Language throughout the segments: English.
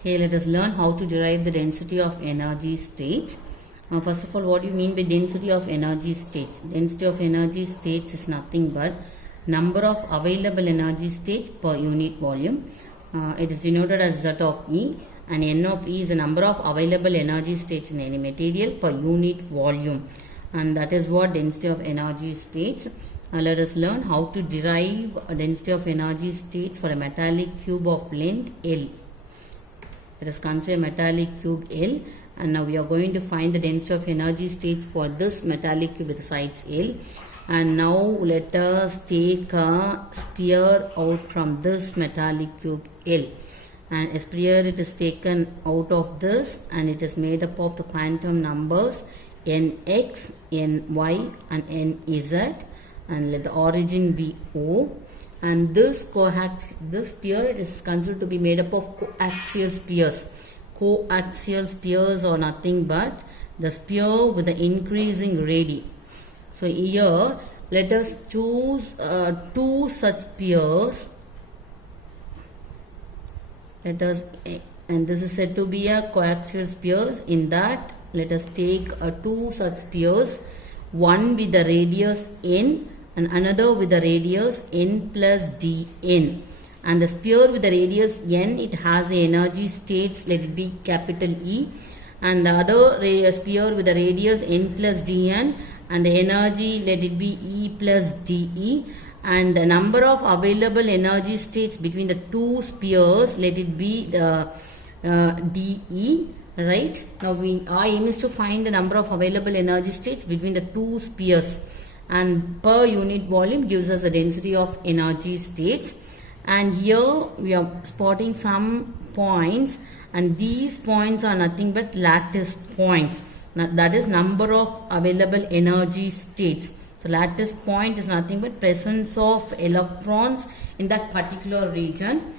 Okay, let us learn how to derive the density of energy states. First of all, what do you mean by density of energy states? Density of energy states is nothing but number of available energy states per unit volume. It is denoted as Z of E, and N of E is the number of available energy states in any material per unit volume, and that is what density of energy states. Let us learn how to derive a density of energy states for a metallic cube of length L. Let us consider a metallic cube L, and now we are going to find the density of energy states for this metallic cube with the sides L. And now let us take a sphere out from this metallic cube L, and a sphere it is taken out of this, and it is made up of the quantum numbers nx, ny and nz, and let the origin be O. And this sphere is considered to be made up of coaxial spheres. Coaxial spheres are nothing but the sphere with the increasing radii. So here let us choose two such spheres. And this is said to be a coaxial spheres. In that, let us take two such spheres, one with the radius n and another with the radius n plus dn. And the sphere with the radius n, it has the energy states, let it be capital E, and the other sphere with the radius n plus dn, and the energy, let it be E plus dE, and the number of available energy states between the two spheres, let it be the dE. Right? Now our aim is to find the number of available energy states between the two spheres, and per unit volume gives us the density of energy states. And here we are spotting some points, and these points are nothing but lattice points. That is number of available energy states. So lattice point is nothing but presence of electrons in that particular region.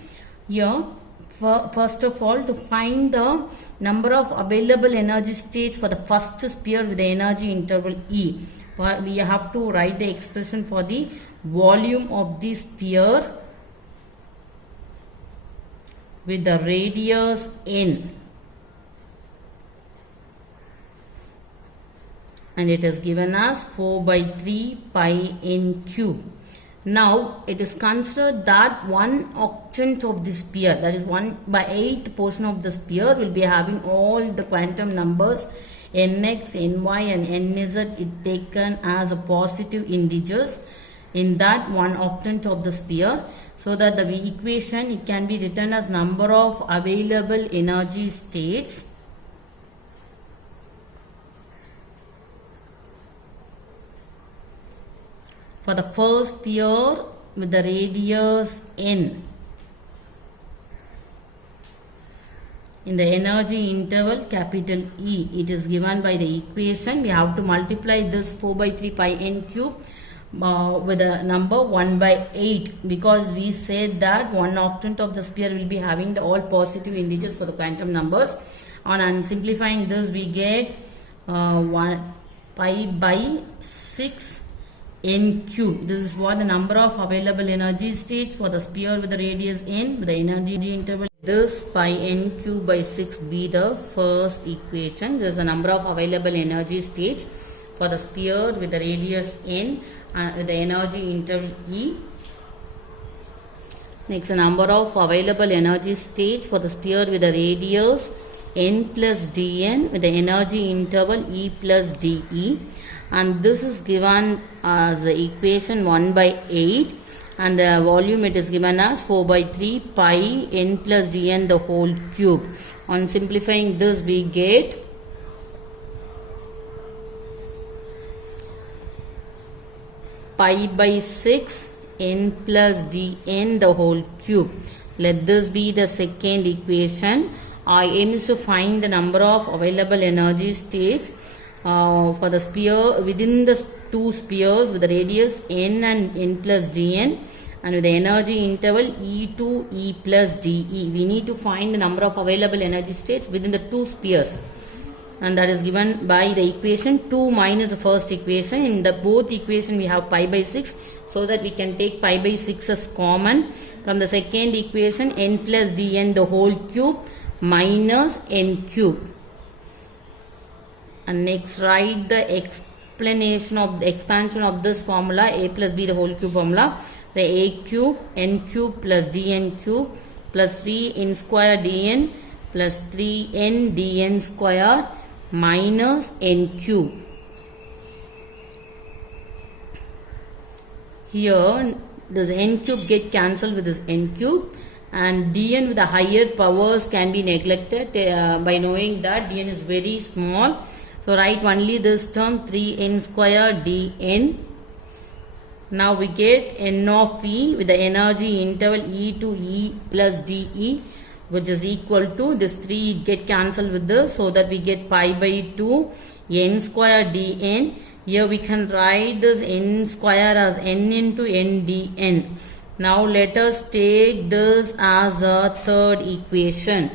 Here, first of all, to find the number of available energy states for the first sphere with the energy interval E, we have to write the expression for the volume of the sphere with the radius n, and it is given as 4 by 3 pi n cube. Now it is considered that 1/8 of the sphere, that is 1/8 portion of the sphere, will be having all the quantum numbers nx, ny and nz it taken as a positive integers in that 1/8 of the sphere, so that the equation it can be written as number of available energy states for the first sphere with the radius n in the energy interval capital E. It is given by the equation. We have to multiply this 4 by 3 pi n cube with a number 1/8, because we said that 1/8 of the sphere will be having the all positive integers for the quantum numbers. And simplifying this, we get 1 pi by 6 n cube. This is what the number of available energy states for the sphere with the radius n with the energy interval. This pi n cube by 6 be the first equation. This is the number of available energy states for the sphere with the radius n with the energy interval E. Next, the number of available energy states for the sphere with the radius n plus dn with the energy interval E plus dE. And this is given as the equation 1/8, and the volume it is given as 4 by 3 pi n plus dn the whole cube. On simplifying this, we get pi by 6 n plus dn the whole cube. Let this be the second equation. Our aim is to find the number of available energy states for the sphere within the two spheres with the radius n and n plus dn, and with the energy interval E to E plus dE. We need to find the number of available energy states within the two spheres, and that is given by the equation 2 minus the first equation. In the both equation we have pi by 6, so that we can take pi by 6 as common. From the second equation, n plus dn the whole cube minus n cube. And next write the explanation of the expansion of this formula, a plus b the whole cube formula. The a cube n cube plus dn cube plus 3n square dn plus 3n dn square minus n cube. Here this n cube get cancelled with this n cube, and dn with the higher powers can be neglected by knowing that dn is very small. So write only this term 3n square dn. Now we get n of e with the energy interval e to e plus de, which is equal to this 3 get cancelled with this, so that we get pi by 2 n square dn. Here we can write this n square as n into n dn. Now let us take this as a third equation.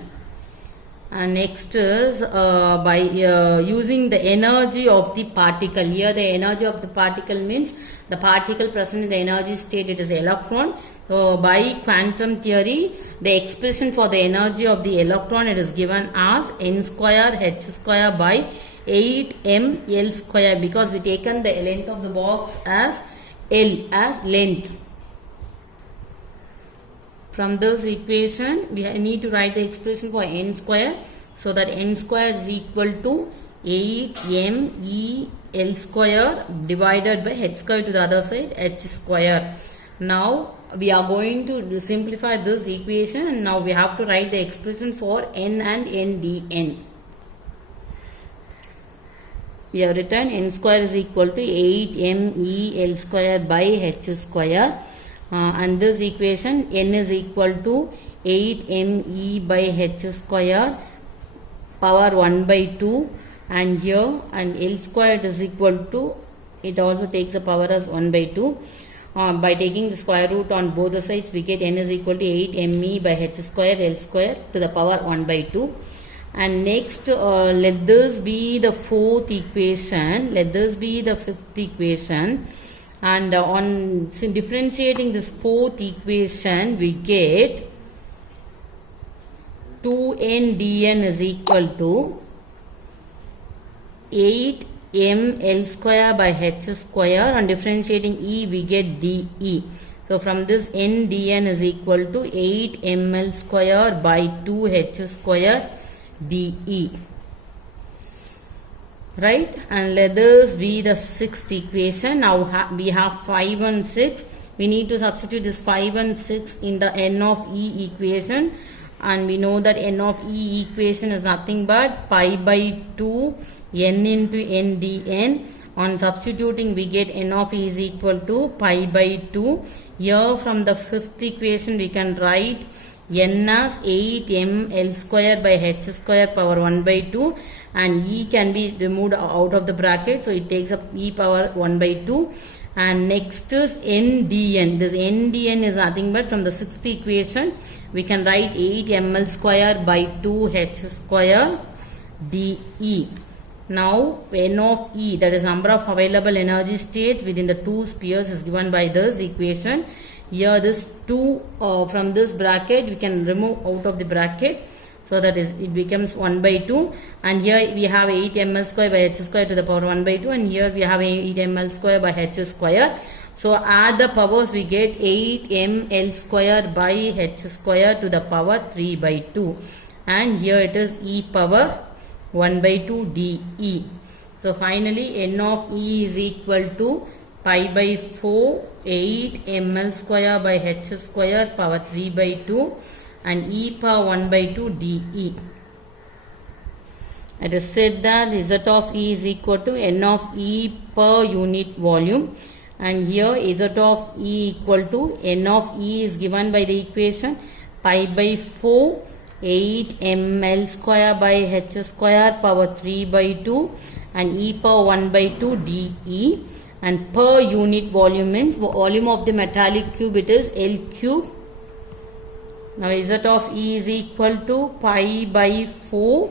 And next is by using the energy of the particle. Here the energy of the particle means the particle present in the energy state, it is electron. So by quantum theory, the expression for the energy of the electron, it is given as n square h square by 8 ml square, because we taken the length of the box as L as length. From this equation, we need to write the expression for n square. So that n square is equal to 8mel square divided by h square to the other side, h square. Now we are going to simplify this equation, and now we have to write the expression for n and n dn. We have written n square is equal to 8mel square by h square. And this equation, n is equal to 8me by h square power 1 by 2, and here and L squared is equal to, it also takes a power as 1 by 2. By taking the square root on both the sides, we get n is equal to 8me by h square L square to the power 1 by 2. And next let this be the fourth equation, let this be the fifth equation. And on differentiating this fourth equation, we get 2n dn is equal to 8ml square by h square. On differentiating e, we get de. So from this, n dn is equal to 8ml square by 2h square de. Right? And let this be the sixth equation. Now we have 5 and 6. We need to substitute this 5 and 6 in the n of e equation. And we know that n of e equation is nothing but pi by 2 n into n dn. On substituting, we get n of e is equal to pi by 2. Here from the fifth equation, we can write n as 8ml square by h square power 1 by 2, and e can be removed out of the bracket, so it takes up e power 1 by 2. And next is n dn. This n dn is nothing but from the sixth equation, we can write 8ml square by 2h square de. Now n of e, that is number of available energy states within the two spheres, is given by this equation. Here this 2 from this bracket we can remove out of the bracket, so that is it becomes 1 by 2, and here we have 8ml square by h square to the power 1 by 2, and here we have 8ml square by h square. So add the powers, we get 8ml square by h square to the power 3 by 2, and here it is e power 1 by 2 de. So finally n of e is equal to pi by 4 8ml square by h square power 3 by 2 and e power 1 by 2 de. It is said that z of e is equal to n of e per unit volume, and here z of e equal to n of e is given by the equation pi by 4 8ml square by h square power 3 by 2 and e power 1 by 2 de. And per unit volume means volume of the metallic cube, it is L cube. Now z of e is equal to pi by 4,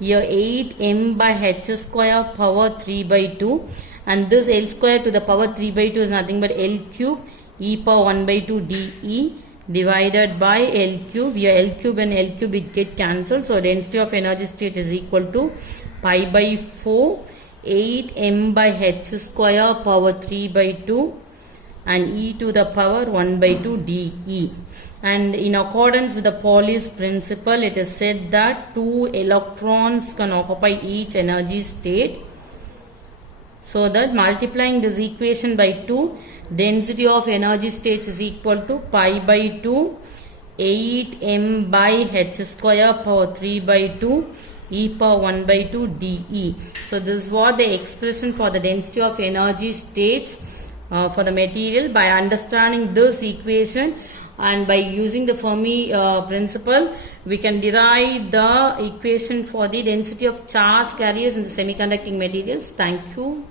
here 8m by h square power 3 by 2, and this L square to the power 3 by 2 is nothing but L cube e power 1 by 2 de divided by L cube. Here L cube and L cube it get cancelled. So density of energy state is equal to pi by 4 8 m by h square power 3 by 2 and e to the power 1 by 2 dE. And in accordance with the Pauli's principle, it is said that 2 electrons can occupy each energy state. So that multiplying this equation by 2, density of energy states is equal to pi by 2 8 m by h square power 3 by 2 e power 1 by 2 dE. So this is what the expression for the density of energy states for the material. By understanding this equation and by using the Fermi principle, we can derive the equation for the density of charge carriers in the semiconducting materials. Thank you.